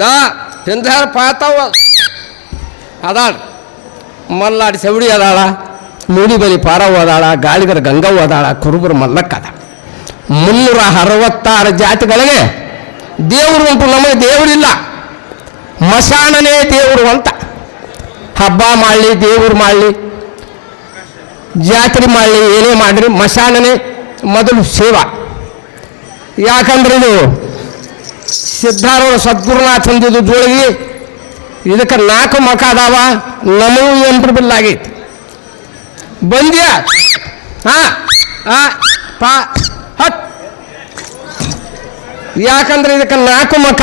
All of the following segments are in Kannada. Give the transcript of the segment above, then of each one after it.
ದ ಹಿಂದಾರ ಪಾತಾವ ಅದಾಳ ಮಲ್ಲಾಡಿ ಸವಡಿ ಅದಾಳ, ಮೂಡಿ ಬಲಿ ಪಾರವ್ ಅದಾಳ, ಗಾಳಿಗರ ಗಂಗವ್ವ ಅದಾಳ, ಕುರುಬರು ಮಲ್ಲಕ್ಕ ಅದಾಳ. 366 ಜಾತಿಗಳಿಗೆ ದೇವರು ಉಂಟು. ನಮಗೆ ದೇವರಿಲ್ಲ, ಮಶಾನನೇ ದೇವರು ಅಂತ. ಹಬ್ಬ ಮಾಡಲಿ, ದೇವರು ಮಾಡಲಿ, ಜಾತ್ರೆ ಮಾಡಲಿ, ಏನೇ ಮಾಡಿರಿ ಮಶಾನನೇ ಮೊದಲು ಸೇವಾ. ಯಾಕಂದ್ರೆ ಇದು ಸಿದ್ಧಾರೂಢ ಸದ್ಗುರುನಾಥ್ ಹೊಂದಿದ್ದು ಜೋಳಿಗೆ, ಇದಕ್ಕೆ 4 ಮಕ ಅದಾವ. ನಮಗೂ 8 ಬಿಲ್ ಆಗೈತಿ. ಬಂದ್ಯ ಹತ್. ಯಾಕಂದ್ರೆ ಇದಕ್ಕೆ 4 ಮಕ.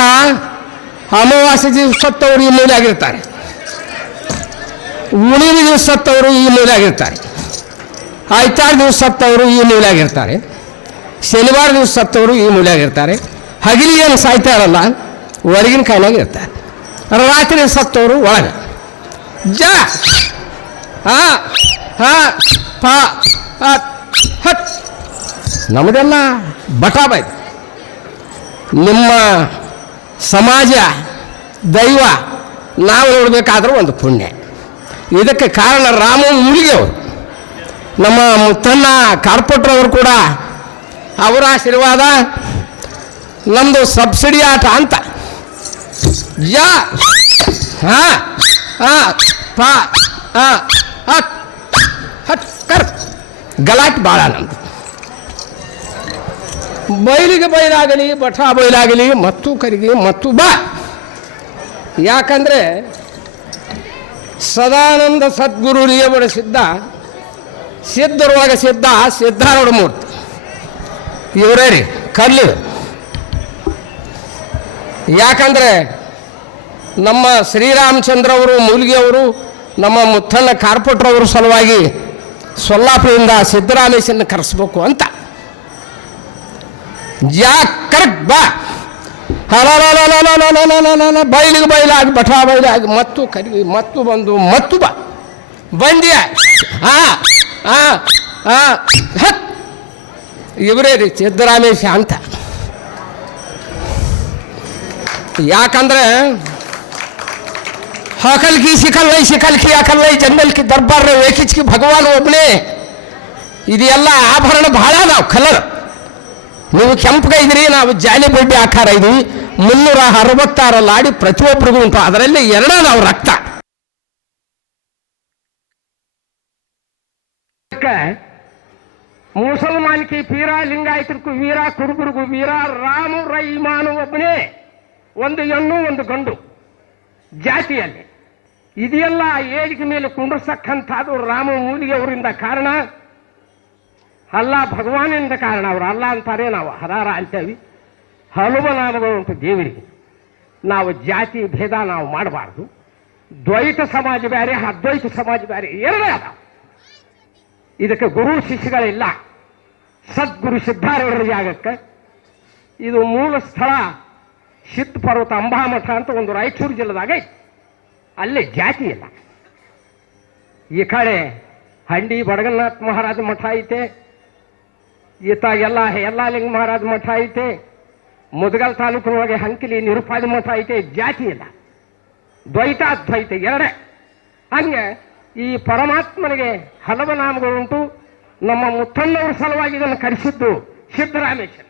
ಅಮಾವಾಸ್ಯೆ ದಿವಸ ಸತ್ತವರು ಈ ಮೂಲೆ ಆಗಿರ್ತಾರೆ, ಉಳಿದ ದಿವಸ ಸತ್ತವರು ಈ ಮೂಲೆ ಆಗಿರ್ತಾರೆ, ಆಯ್ತಾರ ದಿವಸ ಸತ್ತವರು ಈ ಮೂಲೆ ಆಗಿರ್ತಾರೆ, ಶನಿವಾರ ದಿವಸ ಸತ್ತವರು ಈ ಮೂಲೆ ಆಗಿರ್ತಾರೆ. ಹಗಲಿ ಏನು ಸಾಯ್ತಾ ಇರಲ್ಲ, ಹೊರಗಿನ ಕಾಯಿನಾಗ ಇರ್ತಾರೆ. ರಾತ್ರಿ ಸತ್ತವರು ಒಳಗೆ. ಜ ಹತ್. ನಮ್ಮದೆಲ್ಲ ಬಟಾಬಾಯ್. ನಿಮ್ಮ ಸಮಾಜ ದೈವ ನಾವು ನೋಡಬೇಕಾದ್ರೂ ಒಂದು ಪುಣ್ಯ. ಇದಕ್ಕೆ ಕಾರಣ ರಾಮ ಮೂಲಿಗೆ ಅವರು, ನಮ್ಮ ಮುತ್ತಣ್ಣ ಕಾರ್ಪೊಟ್ರವರು ಕೂಡ ಅವರ ಆಶೀರ್ವಾದ, ನಮ್ಮದು ಸಬ್ಸಿಡಿ ಆಟ ಅಂತ. ಜ ಹತ್ ಕರ್ ಗಲಾಟೆ ಭಾಳ ನಮ್ಮದು. ಬಯಲಿಗೆ ಬಯಲಾಗಲಿ, ಬಠ ಬಯಲಾಗಲಿ, ಮತ್ತು ಕರಿಗೆ ಮತ್ತು ಬಾ. ಯಾಕಂದರೆ ಸದಾನಂದ ಸದ್ಗುರು ರಿಯಬಡ ಸಿದ್ಧ, ಸಿದ್ಧರೊಳಗೆ ಸಿದ್ಧ ಸಿದ್ಧಾರೂಢ ಮೂರ್ತಿ ಇವರೇ ರೀ ಕರ್ಲಿ. ಯಾಕಂದರೆ ನಮ್ಮ ಶ್ರೀರಾಮಚಂದ್ರವರು ಮೂಲಿಗೆಯವರು ನಮ್ಮ ಮುತ್ತಣ್ಣ ಕಾರ್ಪೊಟ್ರವ್ರ ಸಲುವಾಗಿ ಸೊಲ್ಲಾಪುರದಿಂದ ಸಿದ್ದರಾಮೇಶನ್ನ ಕರೆಸ್ಬೇಕು ಅಂತ. ಕರೆಕ್ಟ್ ಬಾ. ಬಯಲಿಗೆ ಬಯಲಾಗಿ, ಬಠ ಬಯಲಾಗಿ, ಮತ್ತು ಕರಿ ಮತ್ತು ಬಂದು ಮತ್ತು ಬಾ. ಬಂದ್ಯಾ ಇವರೇ ರೀ ಸಿದ್ದರಾಮೇಶ ಅಂತ. ಯಾಕಂದ್ರೆ ಹಕಲ್ ಕಿ ಸಿಕಲ್ ನೈ, ಸಿಕಲ್ ಕಿ ಅಕಲ್ ನೈ, ಜಂಗಲ್ ಕಿ ದರ್ಬಾರ್ ವೇಕಿಚ್ ಕಿ ಭಗವಾನ್ ಒಬ್ಬನೇ. ಇದೆಲ್ಲ ಆಭರಣ ಬಹಳ ನಾವು ಕಲರ್. ನೀವು ಕೆಂಪಗೆ ಇದ್ರಿ, ನಾವು ಜಾಲಿ ಬಡ್ಡಿ ಆಕಾರ ಇದ್ವಿ. 366 ಲಾಡಿ ಪ್ರತಿಯೊಬ್ಬರಿಗೂ ಉಂಟು, ಅದರಲ್ಲಿ 2 ನಾವು ರಕ್ತ. ಮುಸಲ್ಮಾನ್ಕಿ ಪೀರ, ಲಿಂಗಾಯತರಿಗೂ ವೀರ, ಕುರುಬರಿಗೂ ವೀರ, ರಾಮು ರೈಮಾನು ಒಬ್ಬನೇ. ಒಂದು ಹೆಣ್ಣು ಒಂದು ಗಂಡು ಜಾತಿಯಲ್ಲಿ. ಇದೆಲ್ಲ ಏಳಿಗೆ ಮೇಲೆ ಕುಂಡ್ರಸಕ್ಕಂಥದ್ದು ರಾಮ ಮೂಲಿಗೆ ಅವರಿಂದ ಕಾರಣ ಅಲ್ಲ, ಭಗವಾನಿಂದ ಕಾರಣ. ಅವರು ಅಲ್ಲ ಅಂತಾರೆ, ನಾವು ಹದಾರ ಅಂತೇವಿ. ಹಲವು ನಾಮಗಳು ಉಂಟು ದೇವರಿಗೆ. ನಾವು ಜಾತಿ ಭೇದ ನಾವು ಮಾಡಬಾರ್ದು. ದ್ವೈತ ಸಮಾಜ ಬೇರೆ, ಅದ್ವೈತ ಸಮಾಜ ಬೇರೆ, ಎರಡೇ ಅದ. ಇದಕ್ಕೆ ಗುರು ಶಿಷ್ಯಗಳಿಲ್ಲ. ಸದ್ಗುರು ಸಿದ್ಧಾರೂಢರ ಜಾಗಕ್ಕೆ ಇದು ಮೂಲ ಸ್ಥಳ ಸಿದ್ಧ ಪರ್ವತ ಅಂಬಾಮಠ ಅಂತ ಒಂದು ರಾಯಚೂರು ಜಿಲ್ಲೆದಾಗ ಐತಿ. ಅಲ್ಲೇ ಜಾತಿ ಇಲ್ಲ. ಈ ಕಡೆ ಹಂಡಿ ಬಡಗನಾಥ್ ಮಹಾರಾಜ ಮಠ ಐತೆ, ಈತಾಗೆಲ್ಲ ಯಲ್ಲಾಲಿಂಗ ಮಹಾರಾಜ ಮಠ ಐತೆ, ಮುದಗಲ್ ತಾಲೂಕಿನೊಳಗೆ ಹಂಕಿಲಿ ನಿರುಪಾದಿ ಮಠ ಐತೆ. ಜಾತಿ ಇಲ್ಲ, ದ್ವೈತ ಅದ್ವೈತ ಎರಡೇ. ಹಂಗೆ ಈ ಪರಮಾತ್ಮನಿಗೆ ಹಲವು ನಾಮಗಳುಂಟು. ನಮ್ಮ ಮುತ್ತಣ್ಣವ್ರ ಸಲುವಾಗಿ ಇದನ್ನು ಕರೆಸಿದ್ದು ಸಿದ್ದರಾಮೇಶ್ವರ.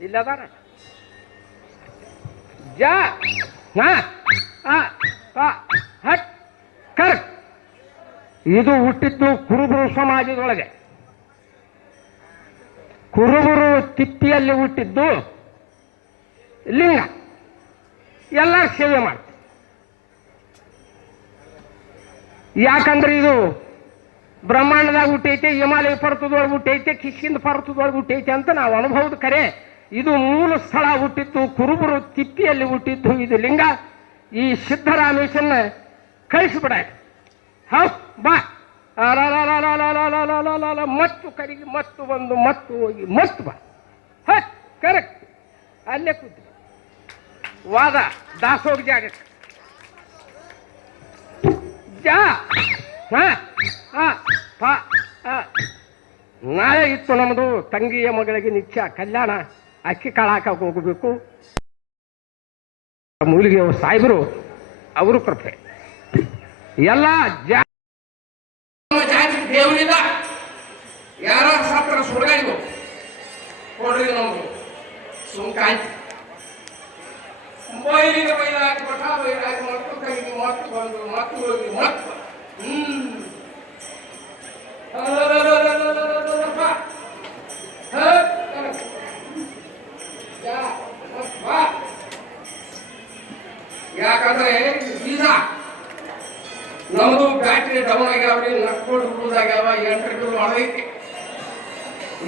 ಇಲ್ಲದಾರ ಕರೆಕ್ಟ್. ಇದು ಹುಟ್ಟಿದ್ದು ಕುರುಬರು ಸಮಾಜದೊಳಗೆ. ಕುರುಬರು ತಿಪ್ಪಿಯಲ್ಲಿ ಹುಟ್ಟಿದ್ದು ಲಿಂಗ. ಎಲ್ಲರೂ ಸೇವೆ ಮಾಡ್ತಾರೆ. ಯಾಕಂದ್ರೆ ಇದು ಬ್ರಹ್ಮಾಂಡದಾಗ ಹುಟ್ಟೈತೆ, ಹಿಮಾಲಯ ಪರ್ವತದೊಳಗೆ ಹುಟ್ಟೈತೆ, ಕಿಷ್ಕಿಂದ ಪರ್ವತದೊಳಗೆ ಹುಟ್ಟೈತೆ ಅಂತ ನಾವು ಅನುಭವದ ಕರೆ. ಇದು ಮೂಲ ಸ್ಥಳ ಹುಟ್ಟಿದ್ದು ಕುರುಬರು ತಿಪ್ಪಿಯಲ್ಲಿ ಹುಟ್ಟಿದ್ದು ಇದು ಲಿಂಗ. ಈ ಸಿದ್ದರಾಮೇಶನ್ನ ಕಳಿಸಿಬಿಡ. ಹೌದು ಬಾ. ಮತ್ತು ಕರಿಗೆ ಮತ್ತು ಬಂದು ಮತ್ತು ಹೋಗಿ ಮತ್ತು ಬಾ. ಕರೆಕ್ಟ್. ಅಲ್ಲೇ ಕೂತು ವಾದ ದಾಸೋಗ ಜಾಗಕ್ಕೆ ನಾಳೆ ಇತ್ತು ನಮ್ಮದು ತಂಗಿಯ ಮಗಳಿಗೆ ನಿತ್ಯ ಕಲ್ಯಾಣ. ಅಕ್ಕಿ ಕಾಳು ಹಾಕಕ್ಕೆ ಹೋಗಬೇಕು. ಮೂಲಿಗೆ ಸಾಹೇಬರು ಅವರು ಕೃಪೆ ಎಲ್ಲ ಜಾತಿ ದೇವರಿಲ್ಲ. ಯಾರ ಸತ್ರ ಸುಡಗಾಯ್ತು ಕೊಡ್ರಿ ನಮ್ದು ಸುಮ್ಕಾಯ್ತು ಬೈಲಿಗೆ ಬೈಲಾಕಿ ಮಠ ಬೈಲಾಕಿ ಮತ್ತು ಕೈಗೆ ಮತ್ತು ಬಂದು ಮತ್ತು ಹೋಗಿ ಮತ್ತು ಯಾಕಂದ್ರೆ ಬೀಜ ನಮ್ದು ಬ್ಯಾಟ್ರಿ ಡೌನ್ ಆಗ್ಯಾವ್ರಿ, ನಟ್ಕೊಂಡು ಹುಡುದಾಗ್ಯಾವ, ಎಂಟ್ರಿಗಳು ಒಳಗೈತಿ.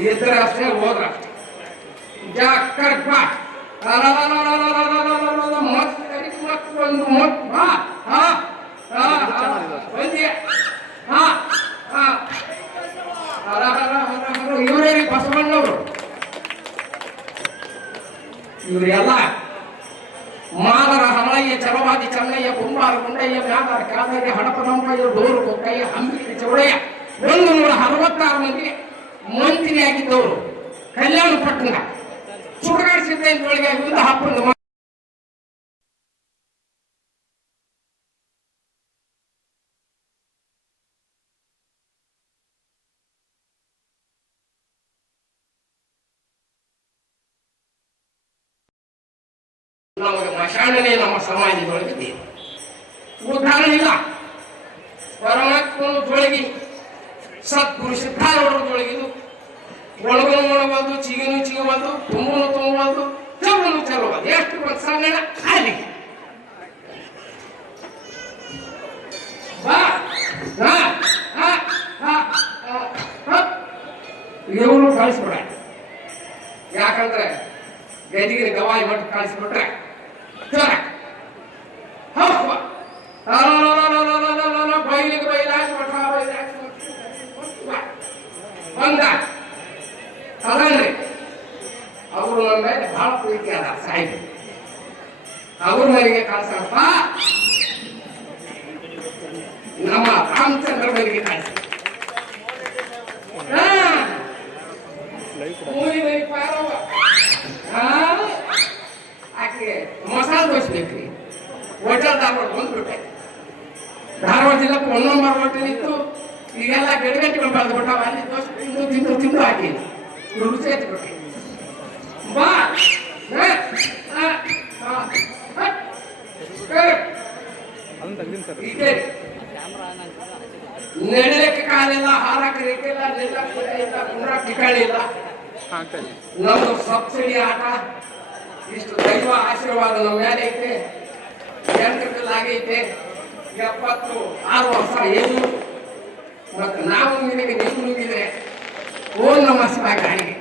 ಇದ್ರೆ ಅಷ್ಟೇ ಹೋದ್ರ ಅಷ್ಟೇ ಜಾಕರ್ಪ ಮತ್ತೊಂದು ಮತ್ ಇವರೇ ಬಸವಣ್ಣವರು. ಇವರೆಲ್ಲ ಮಾದರ ಹಮಳಯ್ಯ ಚರವಾದಿ ಚೆನ್ನಯ್ಯ ಕುಂಬಾರ ಗುಂಡಯ್ಯ ವ್ಯಾಪಾರ ಕಾದಯ್ಯ ಹಡಪನಂಬಯ್ಯ ಡೋರು ಕೊಕ್ಕಯ್ಯ ಹಂಪಿ ಚೌಡಯ್ಯ 166 ಮಂದಿಗೆ ಮಂತ್ರಿಯಾಗಿದ್ದವರು ಕಲ್ಯಾಣ ಪಟ್ಟಣ ಸುಡಗಾಡ ಸಿದ್ದಯ್ಯನೊಳಗೆ ವಿವಿಧ ಹಬ್ಬ ನಮಗೆ ಮಶಾಣನೇ ನಮ್ಮ ಸಮಾಜದೊಳಗಿದೆ. ಉದಾಹರಣೆ ಇಲ್ಲ. ಪರಮಾತ್ಮನ ತೊಳಗಿ ಸದ್ಗುರು ಸಿದ್ಧಾರೂಢರ ತೊಳಗಿದು ಒಳಗನು ಒಳಗದು ಚಿಗಿನು ಚಿಗವದು ತುಂಬನು ತುಂಬದು ಚಲನು ಚಲವದು ಎಷ್ಟು ಪ್ರಸಂಗಣ ಖಾಲಿ ಇವರು ಕಳಿಸ್ಬಿಡ. ಯಾಕಂದ್ರೆ ಗದಿಗಿನ ಗವಾಯಿ ಮಟ್ಟ ಕಳಿಸ್ಬಿಟ್ರೆ ಬೈಲಿಗೆ ಬೈಲಾಗಿ ಮಠ ಬಂದ ಅದನ್ರಿ ಅವರು ನಮ್ಮ ಮೇಲೆ ಬಹಳ ಪ್ರೀತಿ ಅದ ಸಾಹಿತ್ಯ. ಅವ್ರ ಮನೆಗೆ ಕಳ್ಸಪ್ಪ ನಮ್ಮ ರಾಮಚಂದ್ರ ಮನೆಗೆ ಕಳಿಸ ಆಕೆ ಮಸಾಲ ದೋಸೆ ಬೇಕ್ರಿ. ಹೋಟೆಲ್ ಧಾರವಾಡ ಬಂದ್ಬಿಟ್ಟೆ. ಧಾರವಾಡ ಜಿಲ್ಲಾ 1 ನಂಬರ್ ಹೋಟೆಲ್ ಇತ್ತು. ಈಗೆಲ್ಲ ಗಡಿಗಟ್ಟಿಗಳು ಬೆಳೆದು ಬಿಟ್ಟಾವ. ಅಲ್ಲಿ ದೋಸೆ ತಿಂದು ತಿಂದು ತಿಂದು ಹಾಕಿ ರುಚಿ ಹಚ್ಬಿಟ್ಟೆ. ಬಾ ನಡಿಲಿಕ್ಕೆ ಕಾಲಿಲ್ಲ, ಹಾರಕ್ಕೆ ರೇಖೆಲ್ಲ, ನಿಲ್ಲಕ್ಕೆ ಇಲ್ಲ, ಕುಂಡ್ರಕ್ಕೆ ಠಿಕಾಣಿ ಇಲ್ಲ. ನಮ್ದು ಸಬ್ಸಿಡಿ ಆಟ. ಇಷ್ಟು ದೈವ ಆಶೀರ್ವಾದ ನಮ್ಮ ಮೇಲೆ ಐತೆ. 8 ಬಿಲ್ ಆಗೈತೆ. 76 ವರ್ಷ ಏನು ಮತ್ತು ನಾವು ನಿನಗೆ ನೀವು ನುಗ್ಗಿದ್ರೆ ಓನ್ ನಮ್ಮ ಗಾಳಿಗೆ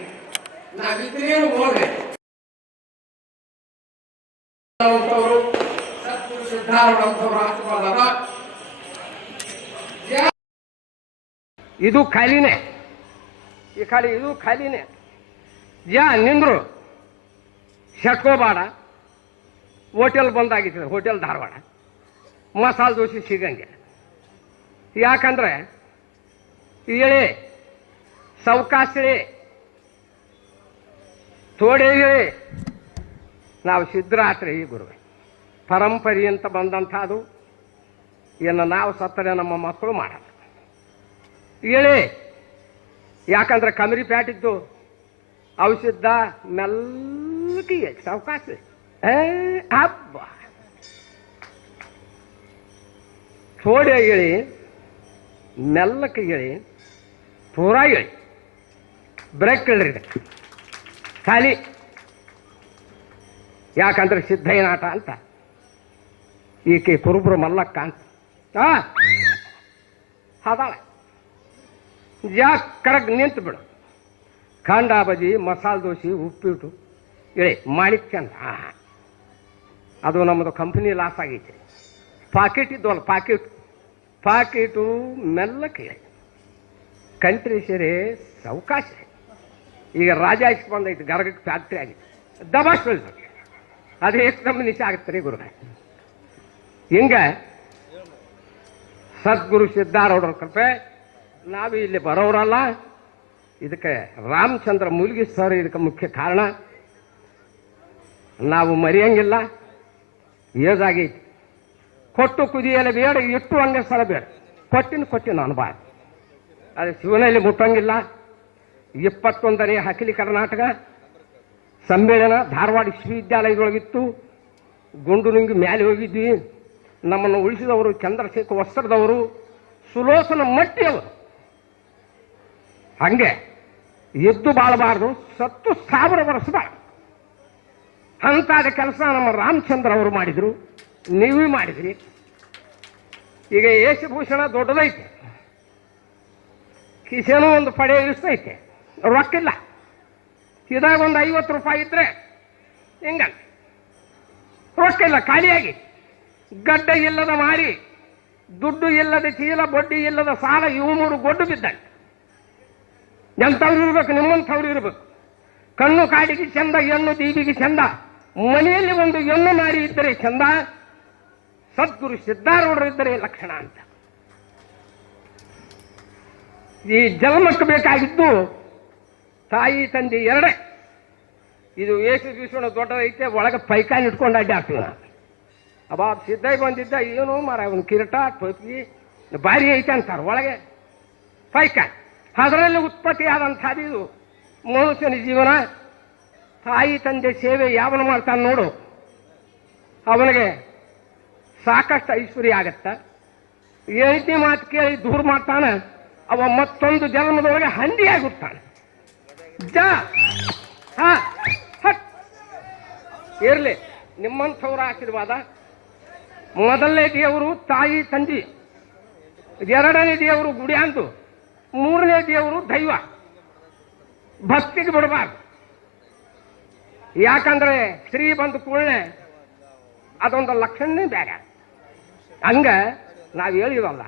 ನಾವಿದ್ರೇನು ಹೋದ್ರೆ ಅಂತವರು ಸದ್ಗುರು ಸಿದ್ಧಾರೂಢಂತವ್ರು ಆಶೀರ್ವಾದ. ಇದು ಖಾಲಿನೇ, ಈ ಖಾಲಿ ಇದು ಖಾಲಿನೇ. ನಿಂದ್ರು ಶಟ್ಕೋಬೇಡ. ಹೋಟೆಲ್ ಬಂದಾಗಿತ್ತು, ಹೋಟೆಲ್ ಧಾರವಾಡ. ಮಸಾಲೆ ದೋಸೆ ಸಿಗಂಗೆ. ಯಾಕಂದ್ರೆ ಇಳಿ ಸೌಕಾಸಿಳಿ ಥೋಡೆ ಇಳಿ ನಾವು ಸಿದ್ಧರಾತ್ರಿ ಗುರುವೆ ಪರಂಪರೆ ಅಂತ ಬಂದಂಥದ್ದು. ಇನ್ನು ನಾವು ಸತ್ತರೆ ನಮ್ಮ ಮಕ್ಕಳು ಮಾಡಲ್ಲ. ಇಳಿ ಯಾಕಂದ್ರೆ ಕಮರಿ ಪ್ಯಾಟಿದ್ದು ಔಷಧ ಮೆಲ್ಲಗೆ ಸಾವಕಾಶ ಹಬ್ಬ ಥೋಡೆ ಇಳಿ ಮೆಲ್ಲಕ್ಕೆ ಇಳಿ ಪೂರಾ ಇಳಿ ಬ್ರೇಕ್ ಇಳ್ರಿ ಖಾಲಿ. ಯಾಕಂದ್ರೆ ಸಿದ್ಧಯ್ಯನಾಟ ಅಂತ ಈಕೆ ಕುರುಬರು ಮಲ್ಲಕ್ಕ ಅಂತ ಅದಾಳೆ. ಕರಗ್ ನಿಂತು ಬಿಡು. ಖಂಡ ಬಜಿ ಮಸಾಲೆ ದೋಸೆ ಉಪ್ಪಿಟ್ಟು ಇಳಿ ಮಾಣಿಕ್ಯ ಅಂತ. ಅದು ನಮ್ಮದು ಕಂಪ್ನಿ ಲಾಸ್ ಆಗೈತೆ. ಪಾಕೆಟ್ ಇದ್ದವಲ್ಲ ಪಾಕೆಟು ಮೆಲ್ಲಕ್ಕೆ ಕಂಟ್ರಿ ಸೇರಿ ಅವಕಾಶ. ಈಗ ರಾಜ ಇಷ್ಟು ಬಂದೈತೆ, ಗರಗಕ್ಕೆ ಫ್ಯಾಕ್ಟ್ರಿ ಆಗಿತ್ತು. ದಬಾಶ್ ಅದು ಎಷ್ಟು ನಮ್ಗೆ ನಿಶೆ ಆಗುತ್ತೆ ರೀ ಗುರು. ಹಿಂಗೆ ಸದ್ಗುರು ಸಿದ್ಧಾರೂಢರ ಕೃಪೆ. ನಾವು ಇಲ್ಲಿ ಬರೋರಲ್ಲ. ಇದಕ್ಕೆ ರಾಮಚಂದ್ರ ಮೂಲ್ಗಿ ಸರ್ ಇದಕ್ಕೆ ಮುಖ್ಯ ಕಾರಣ. ನಾವು ಮರೆಯಂಗಿಲ್ಲ. ಏಜಾಗೈತಿ. ಕೊಟ್ಟು ಕುದಿಯಲು ಬೇಡ, ಇಟ್ಟು ಹಂಗೆ ಸಲ ಬೇಡ. ಕೊಟ್ಟಿನ ಅನ್ಬಾರ್ದು. ಅದು ಶಿವನಲ್ಲಿ ಮುಟ್ಟಂಗಿಲ್ಲ. 21ನೇ ಅಖಿಲ ಕರ್ನಾಟಕ ಸಮ್ಮೇಳನ ಧಾರವಾಡ ವಿಶ್ವವಿದ್ಯಾಲಯದೊಳಗಿತ್ತು. ಗುಂಡು ನುಂಗಿ ಮ್ಯಾಲೆ ಹೋಗಿದ್ವಿ. ನಮ್ಮನ್ನು ಉಳಿಸಿದವರು ಚಂದ್ರಶೇಖರ್ ವಸ್ತ್ರದವರು, ಸುಲೋಚನ ಮಟ್ಟಿಯವರು. ಹಂಗೆ ಎದ್ದು ಬಾಳಬಾರ್ದು, ಸತ್ತು 1000 ವರ್ಷ ಬಾಳ. ಅಂತಾದ ಕೆಲಸ ನಮ್ಮ ರಾಮಚಂದ್ರ ಅವರು ಮಾಡಿದ್ರು, ನೀವೇ ಮಾಡಿದ್ರಿ. ಈಗ ಯಶಭೂಷಣ ದೊಡ್ಡದೈತೆ, ಕಿಸೆನೂ ಒಂದು ಪಡೆ ಇಳಿಸ್ತೈತೆ, ರೊಕ್ಕಿಲ್ಲ. ಇದಾಗ ಒಂದು 50 ರೂಪಾಯಿ ಇದ್ರೆ ಹಿಂಗ ರೊಕ್ಕ ಇಲ್ಲ, ಖಾಲಿಯಾಗಿ. ಗಡ್ಡ ಇಲ್ಲದ ಮಾರಿ, ದುಡ್ಡು ಇಲ್ಲದ ಚೀಲ, ಬಡ್ಡಿ ಇಲ್ಲದ ಸಾಲ, ಇವು 3 ಗೊಡ್ಡು ಬಿದ್ದಂಗೆ. ಎಂಥವ್ರು ಇರ್ಬೇಕು, ನಿಮ್ಮಂಥವ್ರು ಇರ್ಬೇಕು. ಕಣ್ಣು ಕಾಡಿಗೆ ಚಂದ, ಹೆಣ್ಣು ದೀವಿಗೆ ಚಂದ. ಮನೆಯಲ್ಲಿ ಒಂದು ಹೆಣ್ಣು ನಾರಿ ಇದ್ದರೆ ಚಂದ, ಸದ್ಗುರು ಸಿದ್ಧಾರೂಢರು ಇದ್ದರೆ ಲಕ್ಷಣ ಅಂತ. ಈ ಜನ್ಮಕ್ಕೆ ಬೇಕಾಗಿದ್ದು ತಾಯಿ ತಂದೆ ಎರಡೇ. ಇದು ವೇಷಭೂಷಣ ದೊಡ್ಡದೈತೆ, ಒಳಗೆ ಪೈಕಾನ್ ಇಟ್ಕೊಂಡು ಅಡ್ಡಾಡ್ತೀವಿ ನಾವು. ಅಬಾಬ್ ಸಿದ್ದಯ್ಯ ಬಂದಿದ್ದ, ಏನು ಮಾರ ಅವನು ಕಿರೀಟ ಟೋಪಿ ಭಾರಿ ಐತೆ ಅಂತಾರೆ. ಒಳಗೆ ಪೈಕಾನ್. ಅದರಲ್ಲಿ ಉತ್ಪತ್ತಿ ಆದಂಥದ್ದು ಇದು ಮನುಷ್ಯನ ಜೀವನ. ತಾಯಿ ತಂದೆ ಸೇವೆ ಯಾವನು ಮಾಡ್ತಾನೆ ನೋಡು, ಅವನಿಗೆ ಸಾಕಷ್ಟು ಐಶ್ವರ್ಯ ಆಗತ್ತ. ಹೆಂಡತಿ ಮಾತು ಕೇಳಿ ದೂರ ಮಾಡ್ತಾನೆ, ಅವ ಮತ್ತೊಂದು ಜನ್ಮದೊಳಗೆ ಹಂದಿಯಾಗುತ್ತಾನೆ. ಇರ್ಲಿ, ನಿಮ್ಮಂಥವ್ರ ಆಶೀರ್ವಾದ. ಮೊದಲನೇ ದೇವರು ತಾಯಿ ತಂದೆ, 2ನೇ ದೇವರು ಗುಡಿಯಾಂದು, 3ನೇ ದೇವರು ದೈವ. ಭಕ್ತಿಗೆ ಬಿಡಬಾರ್ದು. ಯಾಕಂದ್ರೆ ಸ್ತ್ರೀ ಬಂದು ಕೂಡಲೇ ಅದೊಂದು ಲಕ್ಷಣನೇ ಬೇರೆ. ಹಂಗ ನಾವು ಹೇಳಿವಲ್ಲ,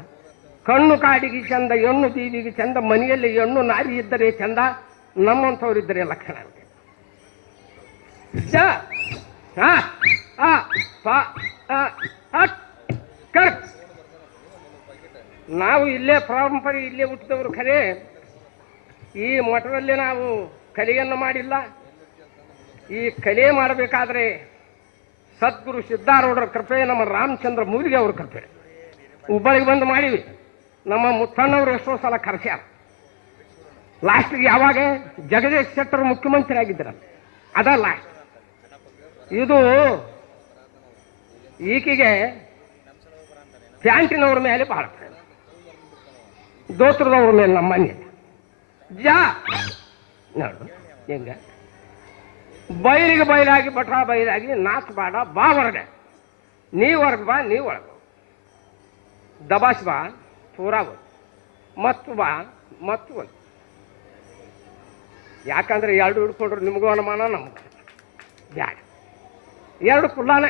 ಕಣ್ಣು ಕಾಡಿಗೆ ಚಂದ, ಹೆಣ್ಣು ದೀವಿಗೆ ಚಂದ. ಮನೆಯಲ್ಲಿ ಹೆಣ್ಣು ನಾರಿ ಇದ್ದರೆ ಚಂದ, ನಮ್ಮಂಥವ್ರಿದ್ದರೆ ಲಕ್ಷಣ. ನಾವು ಇಲ್ಲೇ ಪರಂಪರೆ ಇಲ್ಲೇ ಹುಟ್ಟಿದವರು. ಖರೆ ಈ ಮಠದಲ್ಲಿ ನಾವು ಕಲೆಯನ್ನು ಮಾಡಿಲ್ಲ. ಈ ಕಲೆ ಮಾಡಬೇಕಾದ್ರೆ ಸದ್ಗುರು ಸಿದ್ಧಾರೂಢರ ಕೃಪೆ, ನಮ್ಮ ರಾಮಚಂದ್ರ ಮೂಲಿಗೆ ಅವ್ರ ಕೃಪೆ. ಹುಬ್ಬಳ್ಳಿಗೆ ಬಂದು ಮಾಡಿವಿ. ನಮ್ಮ ಮುತ್ತಣ್ಣವರು ಎಷ್ಟೋ ಸಲ ಕರೆಸ್ಯಾರ. ಲಾಸ್ಟ್ಗೆ ಯಾವಾಗ ಜಗದೀಶ್ ಶೆಟ್ಟರ್ ಮುಖ್ಯಮಂತ್ರಿ ಆಗಿದ್ರ, ಅದ ಲಾಸ್ಟ್. ಇದು ಈಕೆಗೆ ಪ್ಯಾಂಟಿನವ್ರ ಮೇಲೆ ಬಹಳ ಪ್ರೇಮ, ದೋತ್ರದವ್ರ ಮೇಲೆ ನಮ್ಮ ಮನೆ. ನೋಡು ಹೆಂಗ ಬೈಲಿಗೆ ಬೈಲಾಗಿ, ಬಟ್ರ ಬೈಲಾಗಿ, ನಾಚ್ ಬಾಡ, ಬಾ ಹೊರಗೆ. ನೀ ಹೊರಗೆ ಬಾ, ನೀ ಒಳಗೆ ದಬಾಸ್ ಬಾ, ಪೂರಾ ಮತ್ತು ಬಾ ಮತ್ತು ಒಂದು. ಯಾಕಂದ್ರೆ 2 ಹಿಡ್ಕೊಂಡ್ರು ನಿಮಗೂ ಅನುಮಾನ, ನಮ್ಗೆ ಬ್ಯಾಡ. 2 ಕುಲ್ಲಾನೆ.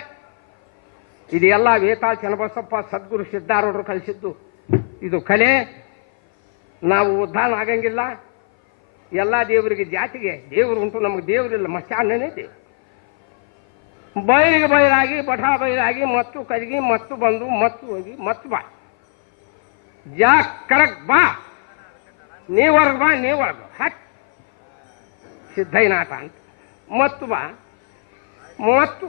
ಇದೆಲ್ಲ ವೇತಾಳ ಚನ್ನಬಸಪ್ಪ ಸದ್ಗುರು ಸಿದ್ಧಾರೂಢರು ಕಲಿಸಿದ್ದು. ಇದು ಕಲೆ. ನಾವು ಉದ್ಧಾನ ಆಗಂಗಿಲ್ಲ. ಎಲ್ಲ ದೇವರಿಗೆ ಜಾತಿಗೆ ದೇವರು ಉಂಟು, ನಮಗೆ ದೇವರಿಲ್ಲ. ಮಸ್ತಾನೇ ದೇವರು. ಬಯಲಿಗೆ ಬಯಲಾಗಿ, ಬಠ ಬಯಲಾಗಿ, ಮತ್ತು ಕರಗಿ, ಮತ್ತು ಬಂದು, ಮತ್ತು ಹೋಗಿ, ಮತ್ತು ಬಾ. ಕರಕ್ ಬಾ, ನೀವರ್ಗ ಬಾ, ನೀವರ್ಗ ಹಾಕ್ ಸಿದ್ಧೈನಾಥ ಅಂತ. ಮತ್ತು ಬಾ, ಮತ್ತು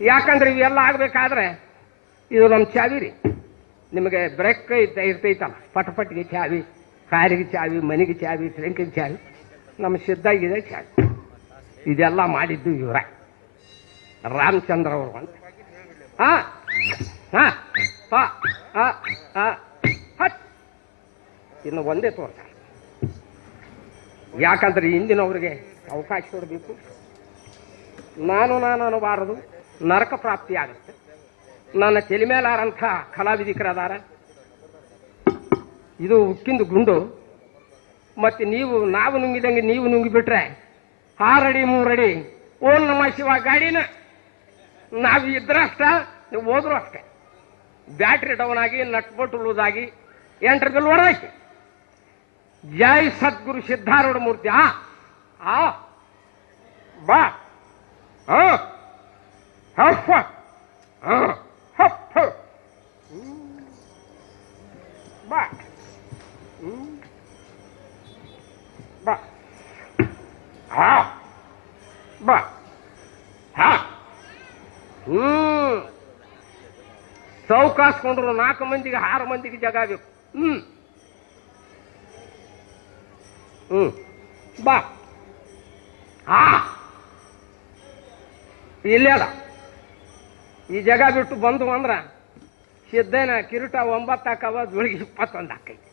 ಯಾಕಂದ್ರೆ ಇವೆಲ್ಲ ಆಗ್ಬೇಕಾದ್ರೆ ಇದು ನಮ್ಮ ಚಾವಿ ರೀ. ನಿಮಗೆ ಬ್ರೇಕ್ ಇರ್ತೈತಲ್ಲ, ಪಟಪಟ್ಟಿಗೆ ಚಾವಿ, ಕಾರಿಗೆ ಚಾವಿ, ಮನೆಗೆ ಚಾವಿ, ಟ್ರಂಕಿಗೆ ಚಾವಿ. ನಮ್ಮ ಸಿದ್ಧಾಗಿದೆ ಚಾವಿ. ಇದೆಲ್ಲ ಮಾಡಿದ್ದು ಇವರ ರಾಮಚಂದ್ರ ಅವರು ಅಂತ. ಇನ್ನು ಒಂದೇ ತೋರ್ಸ. ಯಾಕಂದ್ರೆ ಹಿಂದಿನವ್ರಿಗೆ ಅವಕಾಶ ಕೊಡಬೇಕು. ನಾನು ಅನ್ನಬಾರದು, ನರಕ ಪ್ರಾಪ್ತಿ ಆಗುತ್ತೆ. ನನ್ನ ತಲೆ ಮೇಲಾರಂಥ ಕಲಾವಿದಿಕರದಾರ. ಇದು ಉಕ್ಕಿಂದು ಗುಂಡು. ಮತ್ತೆ ನಾವು ನುಂಗಿದಂಗೆ ನೀವು ನುಂಗಿಬಿಟ್ರೆ 6 ಅಡಿ 3 ಅಡಿ ಓಂ ನಮ ಶಿವ ಗಾಡಿನ ನಾವು ಇದ್ರೆ ಅಷ್ಟ, ನೀವು ಹೋದ್ರು ಅಷ್ಟೇ. ಬ್ಯಾಟ್ರಿ ಡೌನ್ ಆಗಿ, ನಟ್ಬೋಟ್ ಉಳುದಾಗಿ, 8 ಬಿಲ್ ಹೊರದೈತಿ. ಜೈ ಸದ್ಗುರು ಸಿದ್ಧಾರೂಢ ಮೂರ್ತಿ. ಬಾ ಹಫ ಹಫ ಬಾ ಬಾ ಹಾ ಬಾ ಹಾ ಸೌಕಾಸ್ಕೊಂಡ್ರು 4 ಮಂದಿಗೆ 6 ಮಂದಿಗೆ ಜಾಗ ಬೇಕು. ಬಾ ಇಲ್ಲೇ ಅದ. ಈ ಜಾಗ ಬಿಟ್ಟು ಬಂದು ಅಂದ್ರ ಸಿದ್ದೇನ ಕಿರೀಟ 9 ಹಾಕವ, ಜೋಳಿಗೆ 21 ಹಾಕೈತಿ.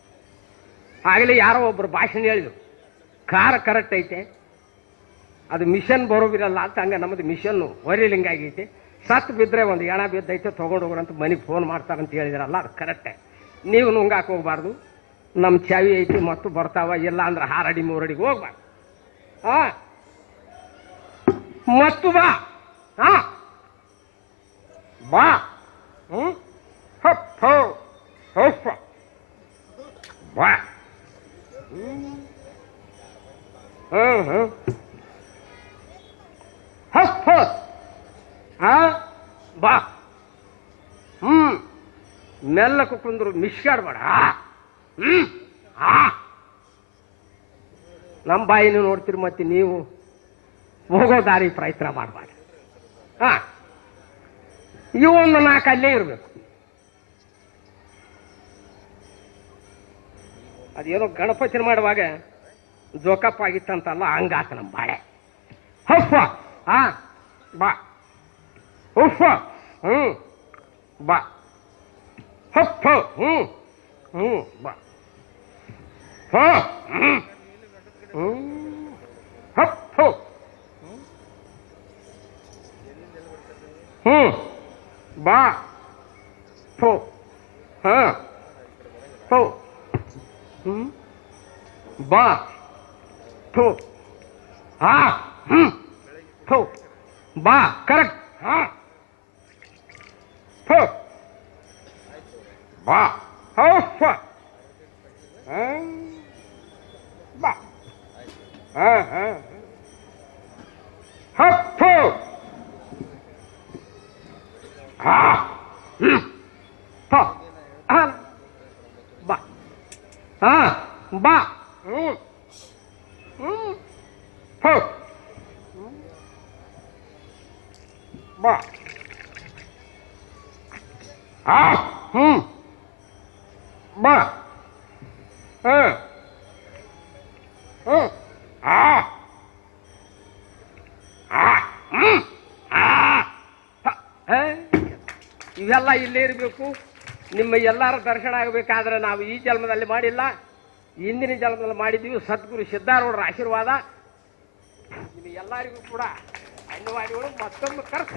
ಆಗಲೇ ಯಾರೋ ಒಬ್ರು ಭಾಷಣ ಹೇಳಿದ್ರು, ಕಾರ ಕರೆಕ್ಟ್ ಐತೆ, ಅದು ಮಿಷನ್ ಬರೋಬಿರಲ್ಲ ಅಂತ. ಹಂಗೆ ನಮ್ಮದು ಮಿಷನ್ನು ವರಿಲಿಂಗ ಆಗೈತಿ. ಸತ್ತು ಬಿದ್ದರೆ ಒಂದು ಎಣ ಬಿದ್ದೈತೆ ತೊಗೊಂಡು ಹೋಗೋರಂತ ಮನೆಗೆ ಫೋನ್ ಮಾಡ್ತಾರಂತ ಹೇಳಿದ್ರಲ್ಲ, ಅದು ಕರೆಕ್ಟೇ. ನೀವು ನುಂಗಾಕ ಹೋಗ್ಬಾರ್ದು. ನಮ್ಮ ಚಾವಿ ಐತಿ ಮತ್ತು ಬರ್ತಾವ, ಇಲ್ಲ ಅಂದ್ರೆ 6 ಅಡಿ 3 ಅಡಿಗೆ ಹೋಗ್ಬಾರ್ದು. ಮತ್ತು ಬಾ ಬಾ ಹಪ್ಪ ಹಪ್ಪ ಬಾ ಹಪ್ಪ ಬಾ ಮೆಲ್ಲಕ್ಕೆ ಕುಂದ್ರು, ಮಿಸ್ಕಾಡ್ಬೇಡ. ನಮ್ಮ ಬಾಯಿನೂ ನೋಡ್ತೀರಿ, ಮತ್ತೆ ನೀವು ಹೋಗೋ ದಾರಿ ಪ್ರಯತ್ನ ಮಾಡಬೇಡ. ಇವೊಂದು 4 ಅಲ್ಲೇ ಇರಬೇಕು. ಅದೇನೋ ಗಣಪತಿನ ಮಾಡುವಾಗ ಜೋಕಪ್ಪ ಆಗಿತ್ತಂತಲ್ಲ, ಹಂಗಾತ ನಮ್ಮ ಬಾಳೆ. ಹಫ ಬಾ ಉಫ ಬಾ ಹಫ ಬಾ ಹಫ ಬಾ ಫೋ ಫೋ ಬಾ ಥೋ ಥೋ ಬಾ ಕರೆಕ್ಟ್. ಥೋ ಬಾ ಹಫ ಬಾ ಹಫ ಬಾ ಬಾ ಬಾ ಬಾ ಇವೆಲ್ಲ ಇಲ್ಲೇ ಇರಬೇಕು. ನಿಮ್ಮ ಎಲ್ಲರ ದರ್ಶನ ಆಗಬೇಕಾದ್ರೆ ನಾವು ಈ ಜನ್ಮದಲ್ಲಿ ಮಾಡಿಲ್ಲ, ಹಿಂದಿನ ಜನ್ಮದಲ್ಲಿ ಮಾಡಿದ್ದೀವಿ. ಸದ್ಗುರು ಸಿದ್ಧಾರೂಢರ ಆಶೀರ್ವಾದ ನಿಮಗೆಲ್ಲರಿಗೂ ಕೂಡ ಧನ್ಯವಾದಗಳು. ಮತ್ತೊಂದು ಕರ್ತ